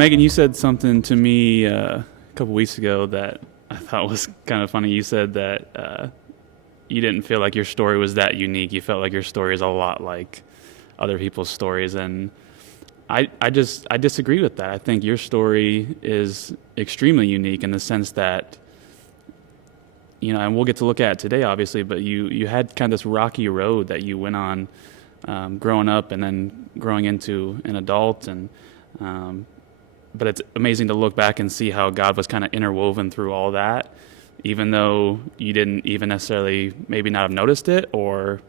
Megan, you said something to me a couple weeks ago that I thought was kind of funny. You said that you didn't feel like your story was that unique. You felt like your story is a lot like other people's stories, and I disagree with that. I think your story is extremely unique in the sense that, and we'll get to look at it today, obviously, but you had kind of this rocky road that you went on growing up and then growing into an adult, and but it's amazing to look back and see how God was kind of interwoven through all that, even though you didn't even necessarily maybe not have noticed it, or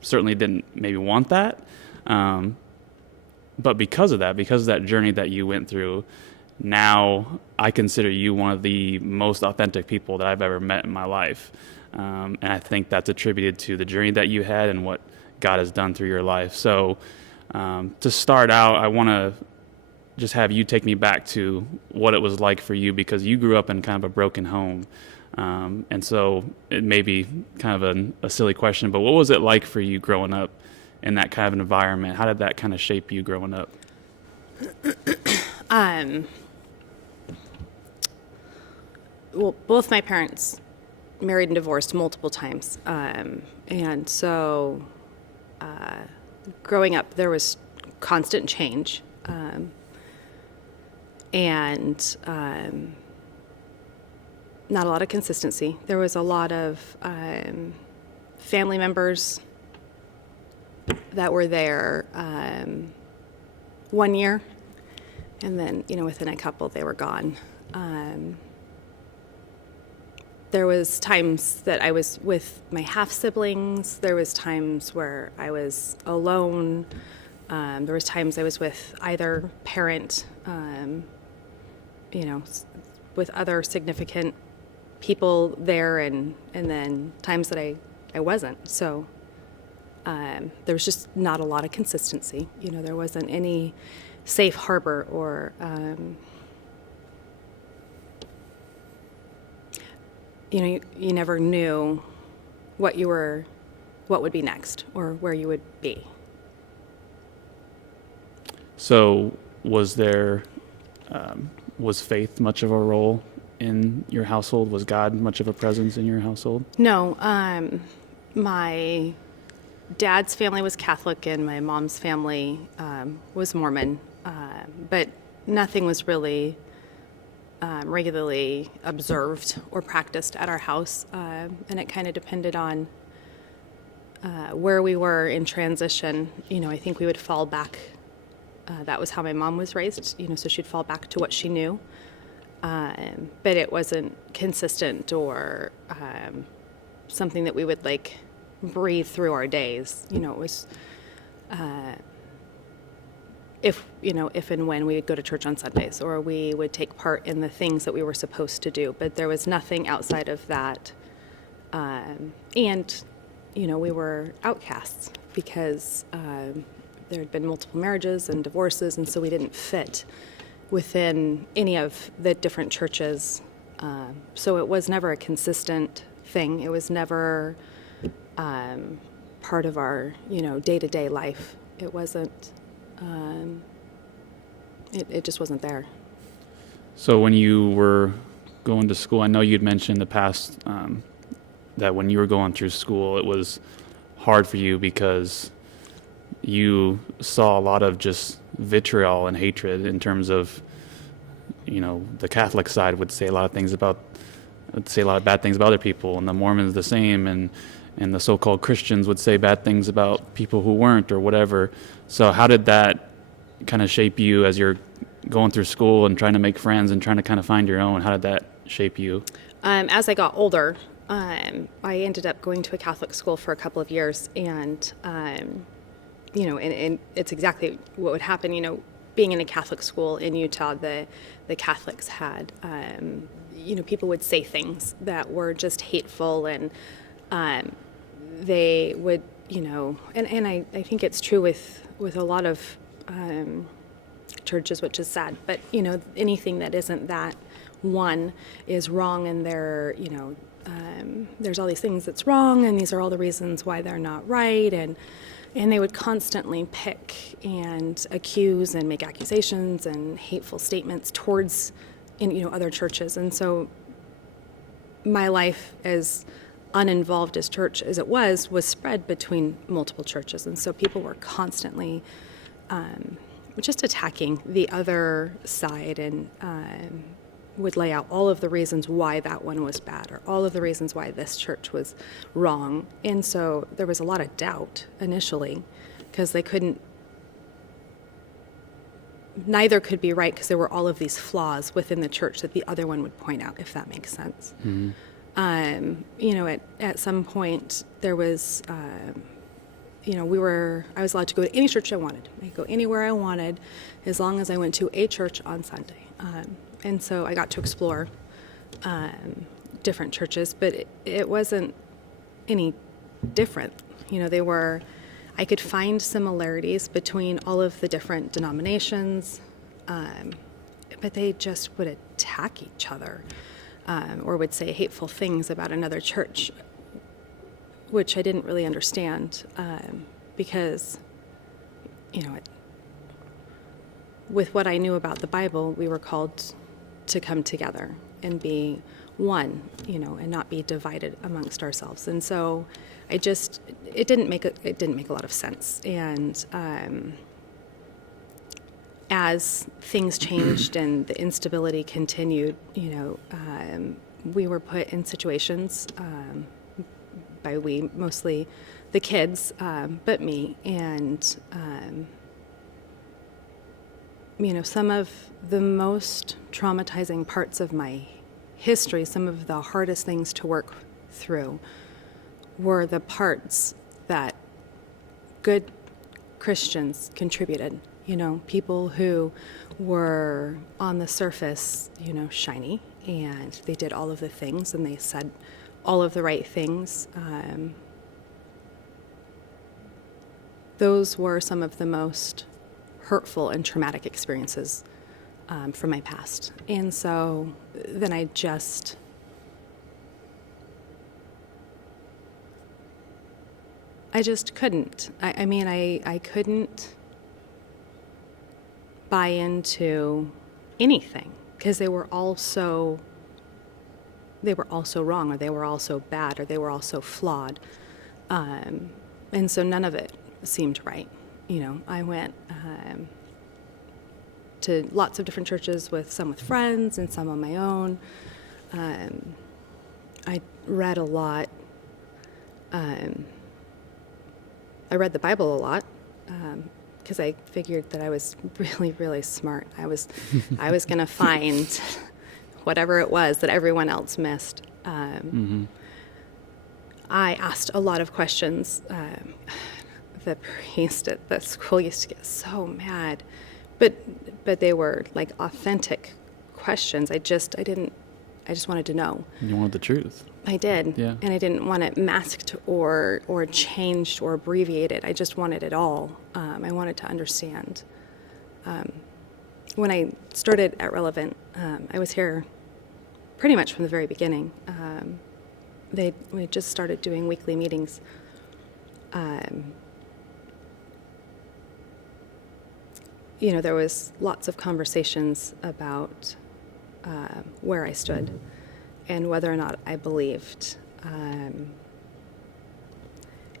certainly didn't maybe want that. But because of that journey that you went through, now I consider you one of the most authentic people that I've ever met in my life. And I think that's attributed to the journey that you had and what God has done through your life. So to start out, I want to just have you take me back to what it was like for you, because you grew up in kind of a broken home. And so it may be kind of a silly question, but what was it like for you growing up in that kind of environment? How did that kind of shape you growing up? Well, both my parents married and divorced multiple times. And so growing up, there was constant change. And not a lot of consistency. There was a lot of family members that were there 1 year, and then, within a couple, they were gone. There was times that I was with my half-siblings. There was times where I was alone. There was times I was with either parent, with other significant people there, and then times that I wasn't. So there was just not a lot of consistency. There wasn't any safe harbor or, you never knew what would be next or where you would be. So was there, was faith much of a role in your household? Was God much of a presence in your household? No. My dad's family was Catholic and my mom's family was Mormon, but nothing was really regularly observed or practiced at our house, and it kind of depended on where we were in transition. I think we would fall back. That was how my mom was raised, so she'd fall back to what she knew, but it wasn't consistent or something that we would breathe through our days. It was if and when we would go to church on Sundays, or we would take part in the things that we were supposed to do, but there was nothing outside of that. And we were outcasts because there had been multiple marriages and divorces, and so we didn't fit within any of the different churches. So it was never a consistent thing. It was never part of our, day-to-day life. It wasn't. It just wasn't there. So when you were going to school, I know you'd mentioned in the past that when you were going through school, it was hard for you because you saw a lot of just vitriol and hatred in terms of, the Catholic side would say a lot of bad things about other people, and the Mormons the same, and the so-called Christians would say bad things about people who weren't, or whatever. So how did that kind of shape you as you're going through school and trying to make friends and trying to kind of find your own? How did that shape you? As I got older, I ended up going to a Catholic school for a couple of years, and and it's exactly what would happen. Being in a Catholic school in Utah, the Catholics had, people would say things that were just hateful, and they would, and I think it's true with a lot of churches, which is sad, but, anything that isn't that one is wrong, and there's all these things that's wrong, and these are all the reasons why they're not right, and And they would constantly pick and accuse and make accusations and hateful statements towards, other churches. And so my life, as uninvolved as church as it was spread between multiple churches. And so people were constantly just attacking the other side and would lay out all of the reasons why that one was bad or all of the reasons why this church was wrong. And so there was a lot of doubt initially because neither could be right because there were all of these flaws within the church that the other one would point out, if that makes sense. Mm-hmm. At some point there was, I was allowed to go to any church I wanted. I could go anywhere I wanted as long as I went to a church on Sunday. And so I got to explore different churches, but it wasn't any different. I could find similarities between all of the different denominations, but they just would attack each other or would say hateful things about another church, which I didn't really understand because, with what I knew about the Bible, we were called to come together and be one, and not be divided amongst ourselves. And so it didn't make a lot of sense. And as things changed and the instability continued, we were put in situations, by we, mostly the kids, but me, and some of the most traumatizing parts of my history, some of the hardest things to work through were the parts that good Christians contributed. People who were on the surface, shiny, and they did all of the things and they said all of the right things. Those were some of the most hurtful and traumatic experiences from my past. And so then I just couldn't. I couldn't buy into anything because they were all so wrong, or they were all so bad, or they were all so flawed. And so none of it seemed right. I went to lots of different churches, some with friends and some on my own. I read a lot. I read the Bible a lot because I figured that I was really, really smart. I was going to find whatever it was that everyone else missed. Mm-hmm. I asked a lot of questions. The priest at the school used to get so mad, but they were like authentic questions. I just wanted to know. You wanted the truth. I did. Yeah. And I didn't want it masked or changed or abbreviated. I just wanted it all. I wanted to understand. When I started at Relevant, I was here pretty much from the very beginning. We just started doing weekly meetings. There was lots of conversations about where I stood and whether or not I believed. And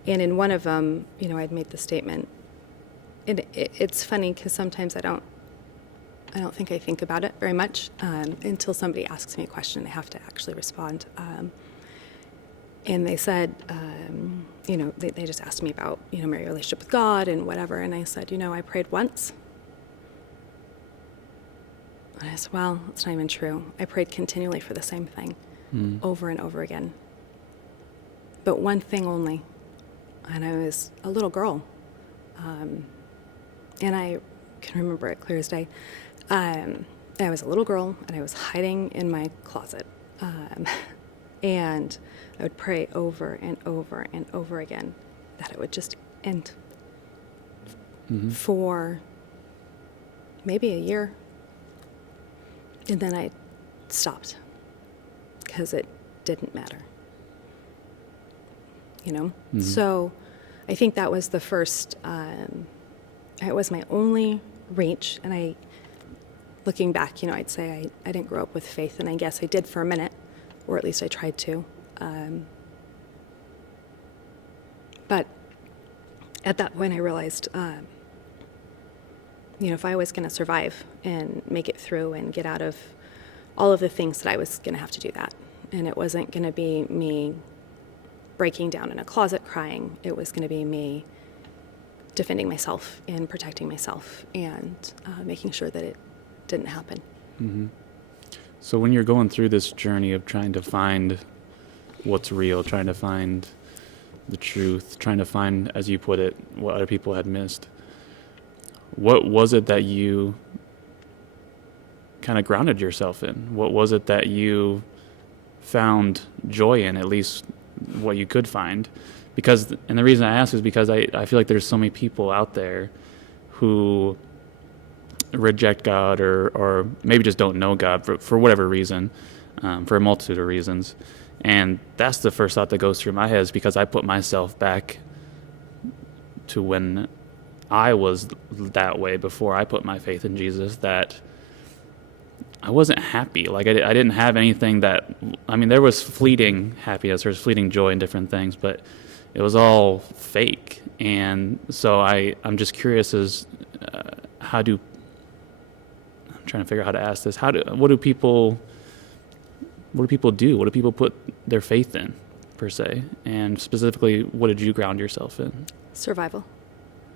in one of them, I'd made the statement. And it's funny because sometimes I don't think I think about it very much until somebody asks me a question. I have to actually respond. And they said, they just asked me about, my relationship with God and whatever. And I said, I prayed once. And I said, well, that's not even true. I prayed continually for the same thing over and over again. But one thing only. And I was a little girl. And I can remember it clear as day. I was a little girl, and I was hiding in my closet. And I would pray over and over and over again that it would just end for maybe a year. And then I stopped because it didn't matter. So I think that was the first, it was my only reach. And looking back, I'd say I didn't grow up with faith, and I guess I did for a minute, or at least I tried to. But at that point I realized, if I was going to survive and make it through and get out of all of the things, that I was going to have to do that. And it wasn't going to be me breaking down in a closet crying. It was going to be me defending myself and protecting myself and making sure that it didn't happen. Mm-hmm. So when you're going through this journey of trying to find what's real, trying to find the truth, trying to find, as you put it, what other people had missed, what was it that you kind of grounded yourself in? What was it that you found joy in, at least what you could find? And the reason I ask is because I feel like there's so many people out there who reject God or maybe just don't know God for whatever reason, for a multitude of reasons. And that's the first thought that goes through my head, is because I put myself back to when I was that way before I put my faith in Jesus, that I wasn't happy. Like I didn't have anything there was fleeting happiness, there was fleeting joy in different things, but it was all fake. And so I'm just curious as I'm trying to figure out how to ask this. What do people do? What do people put their faith in, per se? And specifically, what did you ground yourself in? Survival.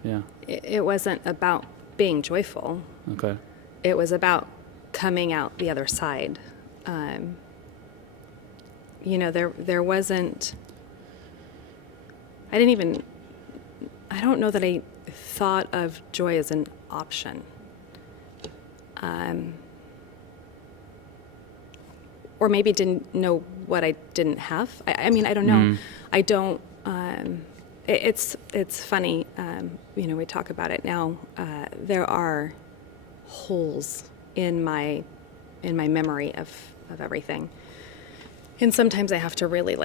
Yeah. It wasn't about being joyful. Okay. It was about coming out the other side. There wasn't, I don't know that I thought of joy as an option. Or maybe didn't know what I didn't have. I don't know. I don't, it's funny, we talk about it now. There are holes in my memory of everything. And sometimes I have to really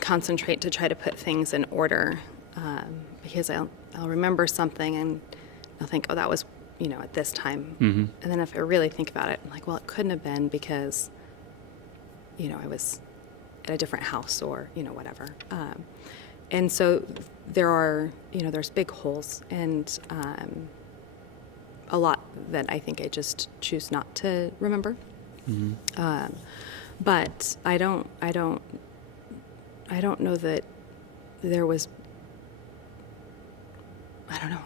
concentrate to try to put things in order, because I'll remember something and I'll think, oh, that was, at this time. Mm-hmm. And then if I really think about it, I'm like, well, it couldn't have been because, I was at a different house or, whatever. And so there's big holes and a lot that I think I just choose not to remember. Mm-hmm. But I don't know that there was,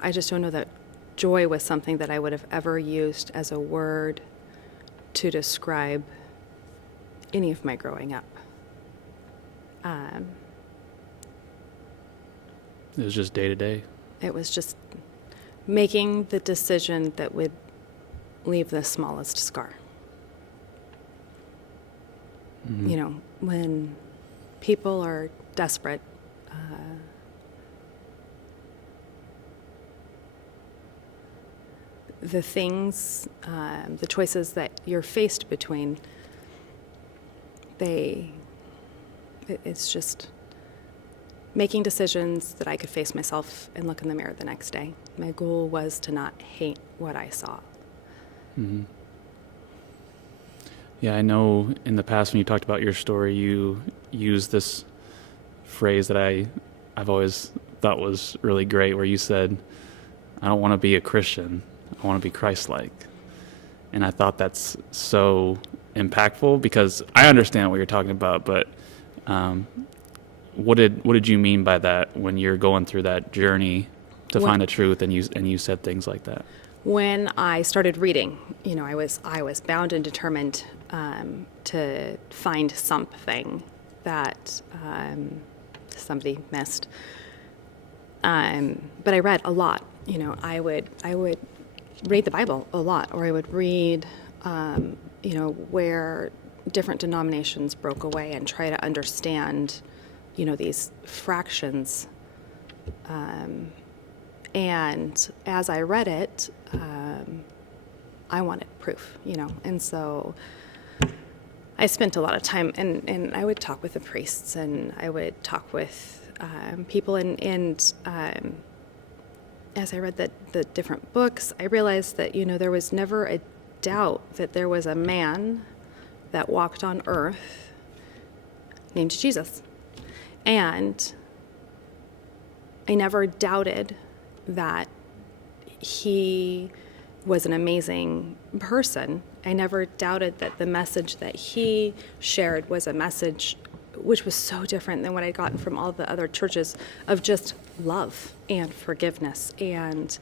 I just don't know that joy was something that I would have ever used as a word to describe any of my growing up. It was just day to day. It was just making the decision that would leave the smallest scar. Mm-hmm. When people are desperate, the things, the choices that you're faced between, it's just making decisions that I could face myself and look in the mirror the next day. My goal was to not hate what I saw. Mm-hmm. Yeah, I know in the past when you talked about your story, you used this phrase that I've always thought was really great, where you said, I don't want to be a Christian, I want to be Christ-like. And I thought that's so impactful, because I understand what you're talking about, but what did you mean by that when you're going through that journey to find the truth, and you said things like that? When I started reading, I was bound and determined to find something that somebody missed. But I read a lot. I would read the Bible a lot, or I would read, where different denominations broke away and try to understand, these fractions. And as I read it, I wanted proof, and so I spent a lot of time, and I would talk with the priests, and I would talk with people, and as I read the different books, I realized that, there was never a doubt that there was a man that walked on earth named Jesus. And I never doubted that he was an amazing person. I never doubted that the message that he shared was a message which was so different than what I'd gotten from all the other churches, of just love and forgiveness. And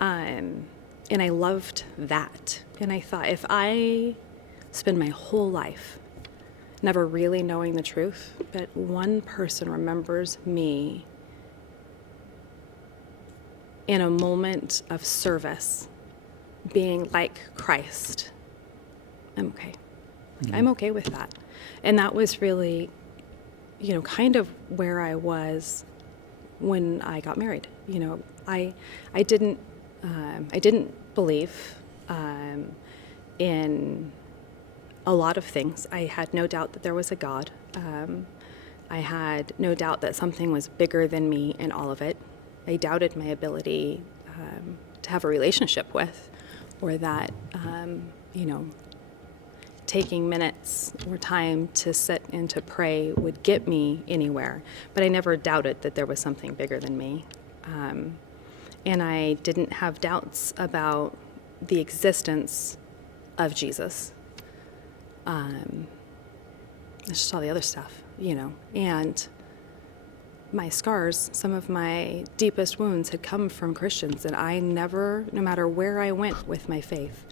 I loved that. And I thought, if I spend my whole life never really knowing the truth, but one person remembers me in a moment of service, being like Christ, I'm okay. Mm-hmm. I'm okay with that. And that was really, kind of where I was when I got married. I didn't believe in a lot of things. I had no doubt that there was a God. I had no doubt that something was bigger than me in all of it. I doubted my ability to have a relationship with, or that, taking minutes or time to sit and to pray would get me anywhere. But I never doubted that there was something bigger than me. And I didn't have doubts about the existence of Jesus. It's just all the other stuff, And my scars, some of my deepest wounds had come from Christians, and I never, no matter where I went with my faith,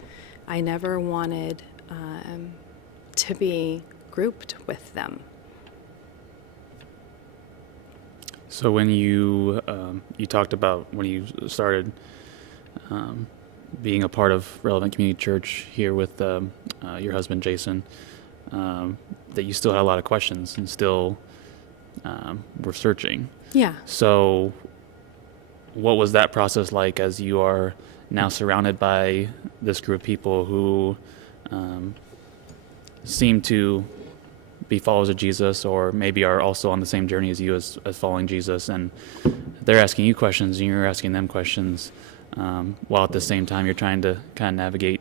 I never wanted to be grouped with them. So when you talked about when you started being a part of Relevant Community Church here with your husband Jason, that you still had a lot of questions and still were searching. Yeah. So what was that process like, as you are now surrounded by this group of people who seem to be followers of Jesus, or maybe are also on the same journey as you as following Jesus, and they're asking you questions and you're asking them questions, while at the same time you're trying to kind of navigate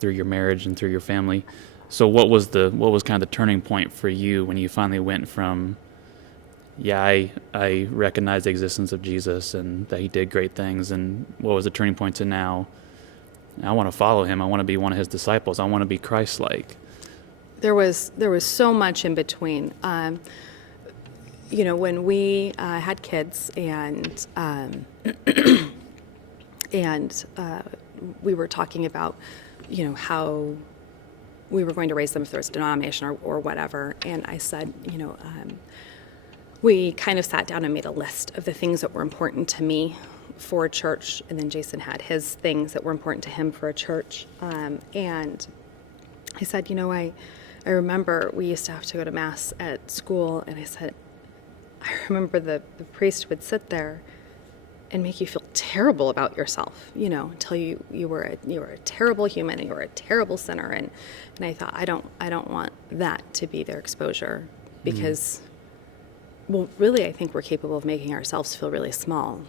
through your marriage and through your family. So what was kind of the turning point for you when you finally went from, I recognize the existence of Jesus and that he did great things, and what was the turning point to now, I want to follow him, I want to be one of his disciples, I want to be Christ-like? There was so much in between. When we had kids and we were talking about, how we were going to raise them, if there was a denomination or whatever. And I said, we kind of sat down and made a list of the things that were important to me for a church. And then Jason had his things that were important to him for a church. And I said, I remember we used to have to go to Mass at school. And I said, I remember the priest would sit there and make you feel terrible about yourself, until you were a terrible human and you were a terrible sinner. And I thought, I don't want that to be their exposure, because, well, really, I think we're capable of making ourselves feel really small.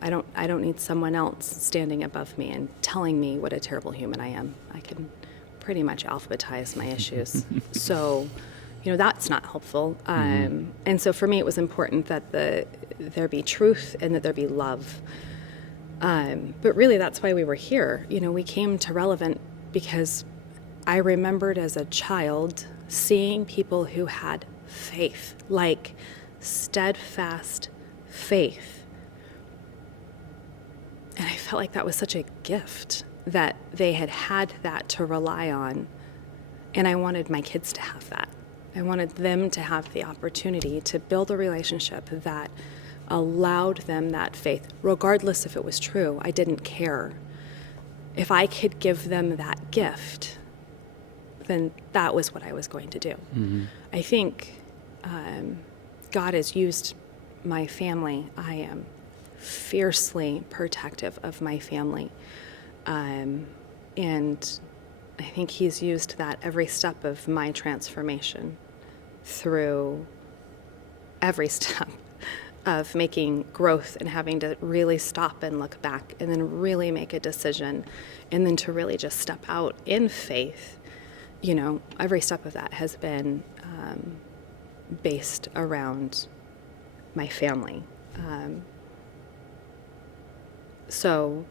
I don't need someone else standing above me and telling me what a terrible human I am. I can pretty much alphabetize my issues. So, that's not helpful. And so for me, it was important that there be truth and that there be love. But really, that's why we were here. We came to Relevant because I remembered as a child seeing people who had faith, like steadfast faith. And I felt like that was such a gift, that they had that to rely on. And I wanted my kids to have that. I wanted them to have the opportunity to build a relationship that allowed them that faith, regardless if it was true. I didn't care. If I could give them that gift, then that was what I was going to do. Mm-hmm. I think God has used my family. I am fiercely protective of my family. And I think he's used that every step of my transformation through every step of making growth and having to really stop and look back and then really make a decision and then to really just step out in faith. Every step of that has been based around my family. So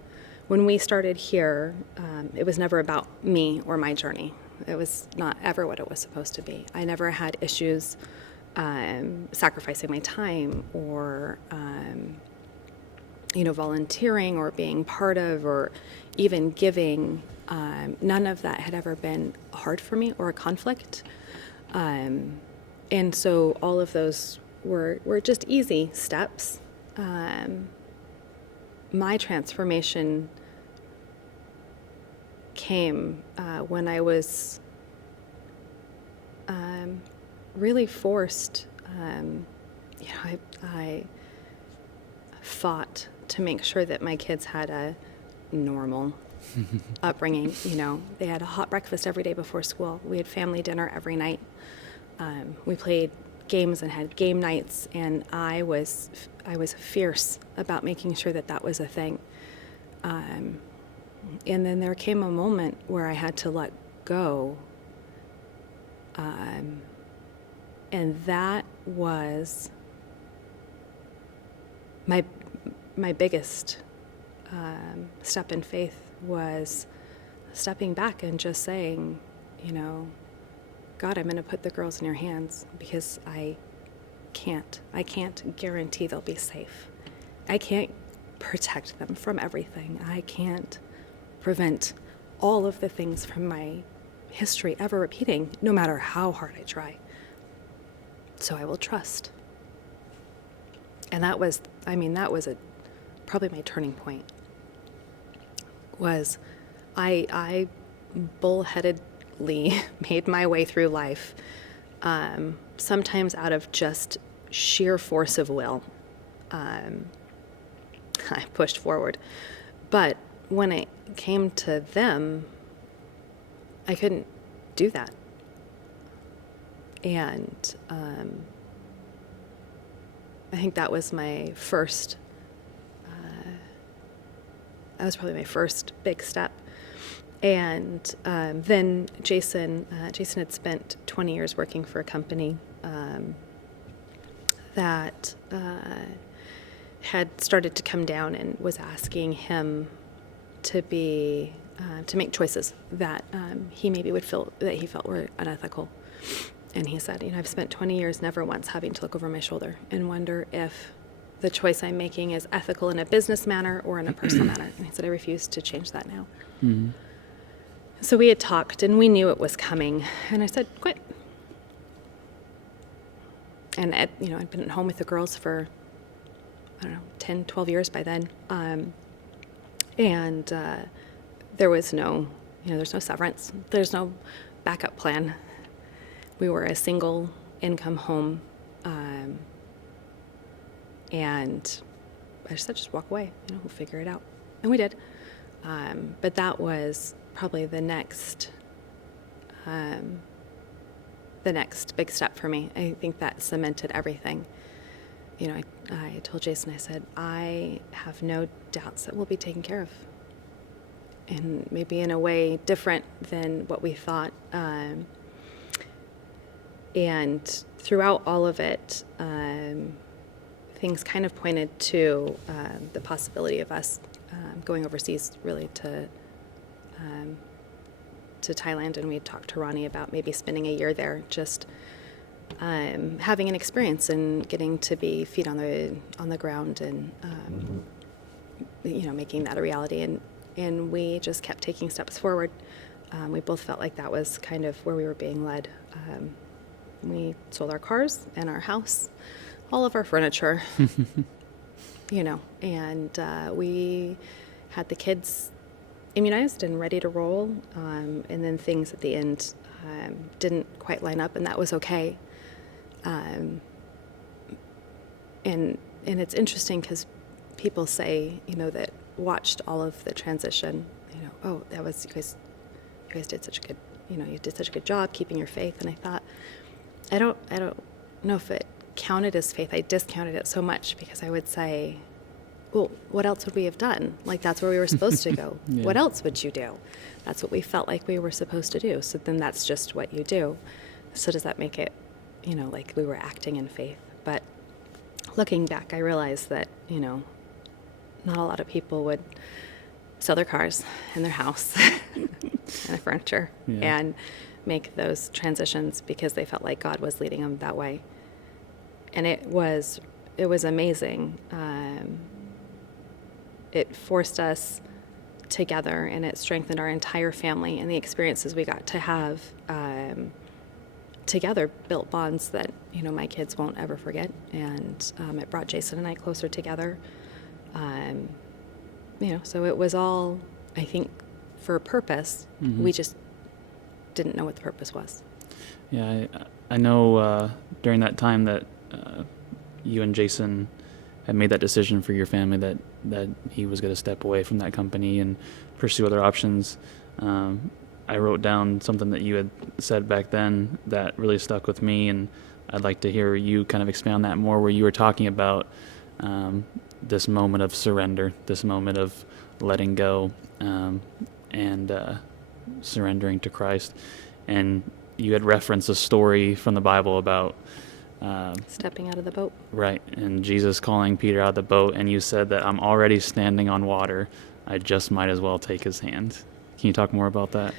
when we started here, it was never about me or my journey. It was not ever what it was supposed to be. I never had issues sacrificing my time or, volunteering or being part of or even giving. None of that had ever been hard for me or a conflict. And so all of those were just easy steps. My transformation came when I was really forced. I fought to make sure that my kids had a normal upbringing. They had a hot breakfast every day before school. We had family dinner every night. We played games and had game nights, and I was fierce about making sure that was a thing. And then there came a moment where I had to let go. And that was my biggest step in faith, was stepping back and just saying, God, I'm going to put the girls in your hands because I can't guarantee they'll be safe. I can't protect them from everything. I can't prevent all of the things from my history ever repeating, no matter how hard I try. So I will trust. And that was probably my turning point. Was I bullheadedly made my way through life, sometimes out of just sheer force of will. I pushed forward. But when it came to them, I couldn't do that. And I think that was my first, that was probably my first big step. And then Jason had spent 20 years working for a company that had started to come down and was asking him to make choices that he maybe would feel that he felt were unethical. And he said, I've spent 20 years never once having to look over my shoulder and wonder if the choice I'm making is ethical in a business manner or in a personal manner. And he said, I refuse to change that now. Mm-hmm. So we had talked and we knew it was coming. And I said, quit. And I'd been at home with the girls for, 10, 12 years by then. And there was there's no severance. There's no backup plan. We were a single income home. And I just said, just walk away, we'll figure it out. And we did. But that was probably the next big step for me. I think that cemented everything. I told Jason, I said, I have no doubts that we'll be taken care of. And maybe in a way different than what we thought. And throughout all of it, things kind of pointed to the possibility of us going overseas, really to Thailand. And we had talked to Ronnie about maybe spending a year there, just having an experience and getting to be feet on the ground and making that a reality. And we just kept taking steps forward. We both felt like that was kind of where we were being led. We sold our cars and our house, all of our furniture, and we had the kids immunized and ready to roll. And then things at the end didn't quite line up, and that was okay. And it's interesting because people say, that watched all of the transition, oh, that was, you guys did such a good, you did such a good job keeping your faith. And I thought, I don't know if it counted as faith, I discounted it so much because I would say, well, what else would we have done? Like, that's where we were supposed to go. Yeah. What else would you do? That's what we felt like we were supposed to do. So then that's just what you do. So does that make it, like we were acting in faith? But looking back, I realized that, not a lot of people would sell their cars and their house and their furniture and make those transitions because they felt like God was leading them that way. And it was amazing. It forced us together, and it strengthened our entire family, and the experiences we got to have together built bonds that my kids won't ever forget, and it brought Jason and I closer together. So it was all, I think, for a purpose. Mm-hmm. We just didn't know what the purpose was. Yeah, I know during that time that you and Jason had made that decision for your family that he was going to step away from that company and pursue other options. I wrote down something that you had said back then that really stuck with me, and I'd like to hear you kind of expand that more, where you were talking about this moment of surrender, this moment of letting go and surrendering to Christ. And you had referenced a story from the Bible about Stepping out of the boat. right, and Jesus calling Peter out of the boat, and you said that I'm already standing on water. I just might as well take his hand. Can you talk more about that?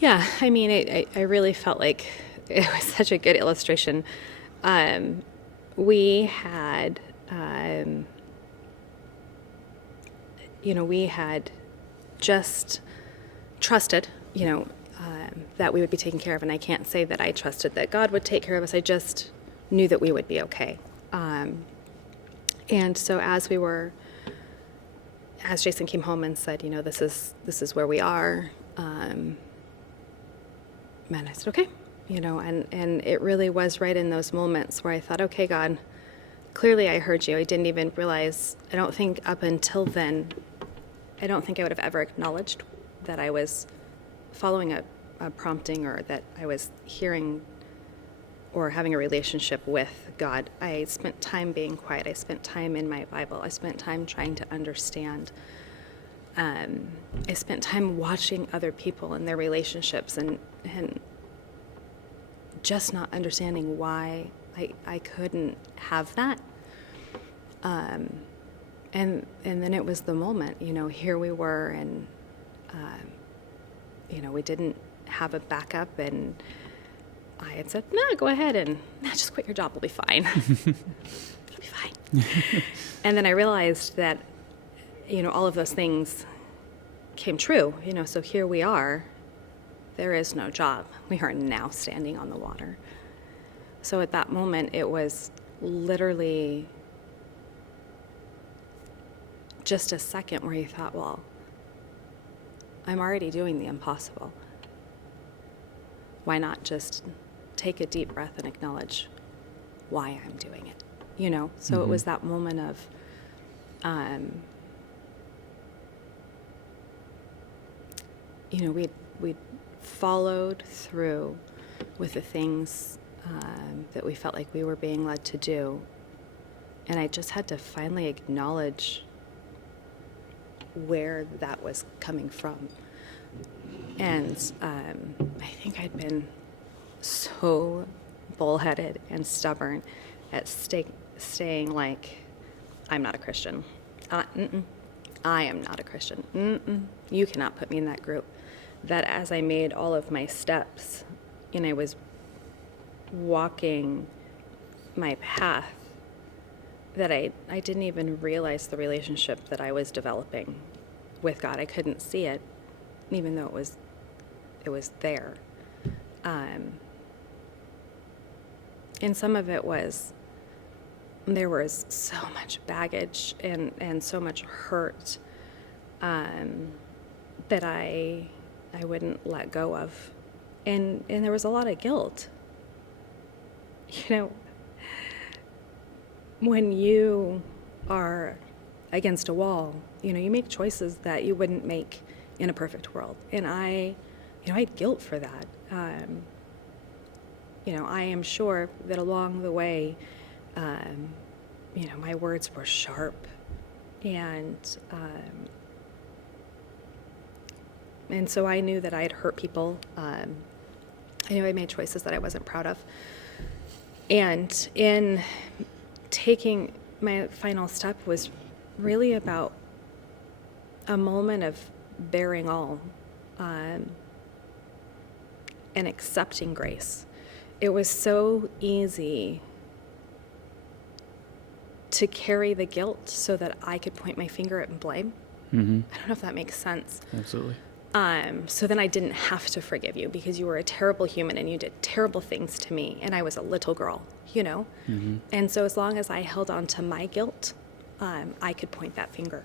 Yeah, I mean, I really felt like it was such a good illustration. We had, we had just trusted, that we would be taken care of. And I can't say that I trusted that God would take care of us. I just knew that we would be okay. And so as Jason came home and said, this is where we are, and I said, okay, and it really was right in those moments where I thought, okay, God, clearly I heard you. I didn't even realize, I don't think up until then, I don't think I would have ever acknowledged that I was following a prompting, or that I was hearing or having a relationship with God. I spent time being quiet. I spent time in my Bible. I spent time trying to understand. I spent time watching other people and their relationships, and just not understanding why I couldn't have that. And then it was the moment, here we were, and we didn't have a backup, and I had said, no, go ahead and just quit your job. We'll be fine. It'll be fine. And then I realized that, all of those things came true, so here we are. There is no job. We are now standing on the water. So at that moment, it was literally just a second where you thought, well, I'm already doing the impossible. Why not just take a deep breath and acknowledge why I'm doing it? So It was that moment of, we'd followed through with the things that we felt like we were being led to do. And I just had to finally acknowledge where that was coming from. And I think I'd been so bullheaded and stubborn at staying like, I'm not a Christian. I am not a Christian. You cannot put me in that group. That as I made all of my steps and I was walking my path, that I didn't even realize the relationship that I was developing with God. I couldn't see it, even though it was there. And some of it was, there was so much baggage and so much hurt that I wouldn't let go of. And there was a lot of guilt. When you are against a wall, you make choices that you wouldn't make in a perfect world. And I had guilt for that. I am sure that along the way, My words were sharp, and so I knew that I had hurt people. I knew I made choices that I wasn't proud of. And in taking my final step was really about a moment of bearing all and accepting grace. It was so easy to carry the guilt so that I could point my finger at and blame. Mm-hmm. I don't know if that makes sense. Absolutely. So then I didn't have to forgive you because you were a terrible human and you did terrible things to me, and I was a little girl, Mm-hmm. And so as long as I held on to my guilt, I could point that finger.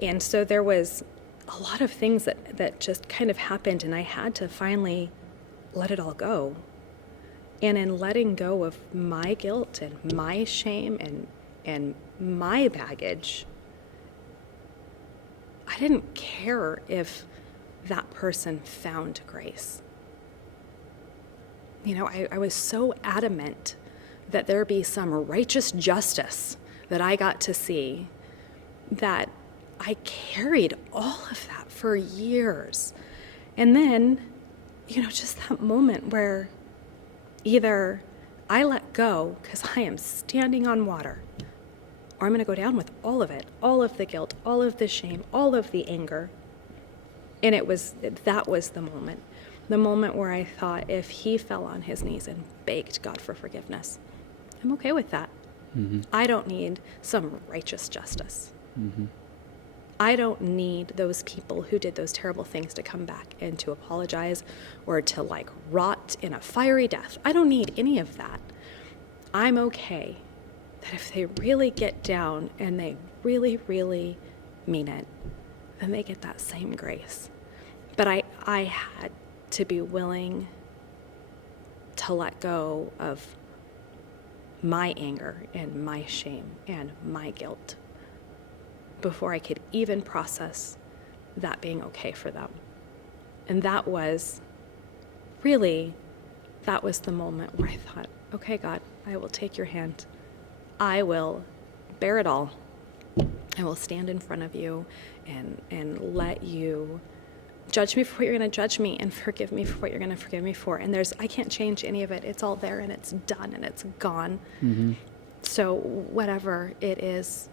And so there was a lot of things that just kind of happened, and I had to finally let it all go. And in letting go of my guilt and my shame and my baggage, I didn't care if that person found grace. I was so adamant that there be some righteous justice that I got to see that I carried all of that for years. And then, just that moment where either I let go because I am standing on water, or I'm going to go down with all of it, all of the guilt, all of the shame, all of the anger. And that was the moment where I thought, if he fell on his knees and begged God for forgiveness, I'm okay with that. Mm-hmm. I don't need some righteous justice. Mm-hmm. I don't need those people who did those terrible things to come back and to apologize or to rot in a fiery death. I don't need any of that. I'm okay that if they really get down and they really, really mean it, then they get that same grace. But I had to be willing to let go of my anger and my shame and my guilt before I could even process that being okay for them. And that was the moment where I thought, okay, God, I will take your hand. I will bear it all. I will stand in front of you and let you judge me for what you're going to judge me and forgive me for what you're going to forgive me for. And I can't change any of it. It's all there and it's done and it's gone. Mm-hmm. So whatever it is,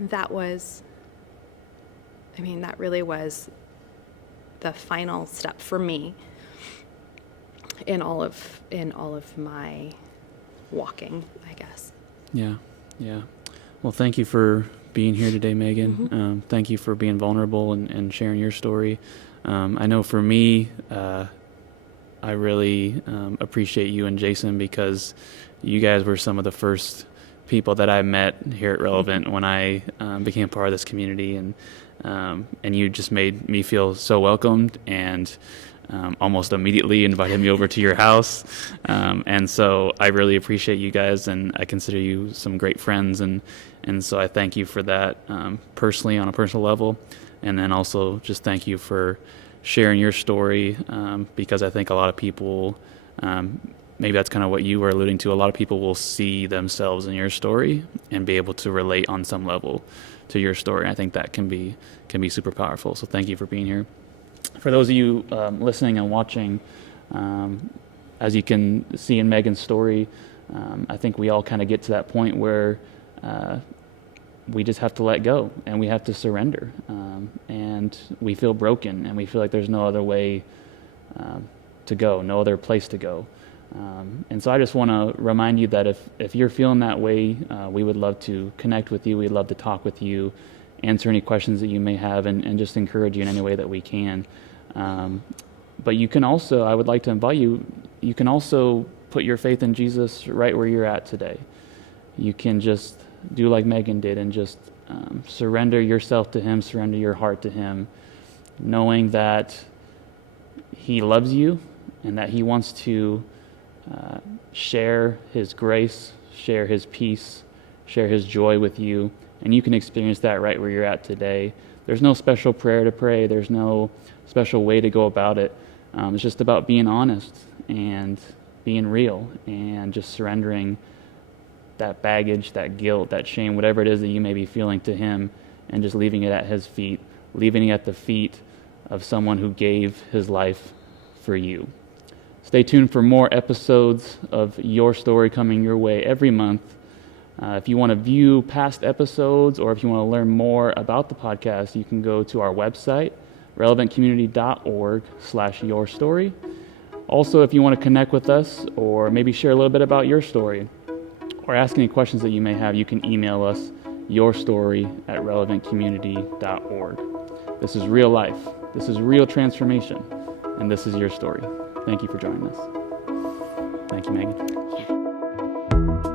that really was the final step for me in all of my walking, I guess. Yeah. Well, thank you for being here today, Megan. Mm-hmm. Thank you for being vulnerable and sharing your story. I know for me, I really appreciate you and Jason because you guys were some of the first people that I met here at Relevant when I became part of this community, and you just made me feel so welcomed and almost immediately invited me over to your house. And so I really appreciate you guys, and I consider you some great friends. And so I thank you for that personally on a personal level. And then also just thank you for sharing your story because I think a lot of people, maybe that's kind of what you were alluding to, a lot of people will see themselves in your story and be able to relate on some level to your story. And I think that can be super powerful. So thank you for being here. For those of you listening and watching, as you can see in Megan's story, I think we all kind of get to that point where we just have to let go and we have to surrender. And we feel broken and we feel like there's no other way to go, no other place to go. And so I just want to remind you that if you're feeling that way, we would love to connect with you. We'd love to talk with you, answer any questions that you may have, and just encourage you in any way that we can. But you can also, I would like to invite you, you can also put your faith in Jesus right where you're at today. You can just do like Megan did and just surrender yourself to him, surrender your heart to him, knowing that he loves you and that he wants to share his grace, share his peace, share his joy with you. And you can experience that right where you're at today. There's no special prayer to pray. There's no special way to go about it. It's just about being honest and being real and just surrendering that baggage, that guilt, that shame, whatever it is that you may be feeling, to him, and just leaving it at his feet, leaving it at the feet of someone who gave his life for you. Stay tuned for more episodes of Your Story coming your way every month. If you want to view past episodes, or if you want to learn more about the podcast, you can go to our website, relevantcommunity.org/yourstory. Also, if you want to connect with us, or maybe share a little bit about your story, or ask any questions that you may have, you can email us, yourstory@relevantcommunity.org. This is real life. This is real transformation. And this is your story. Thank you for joining us. Thank you, Megan.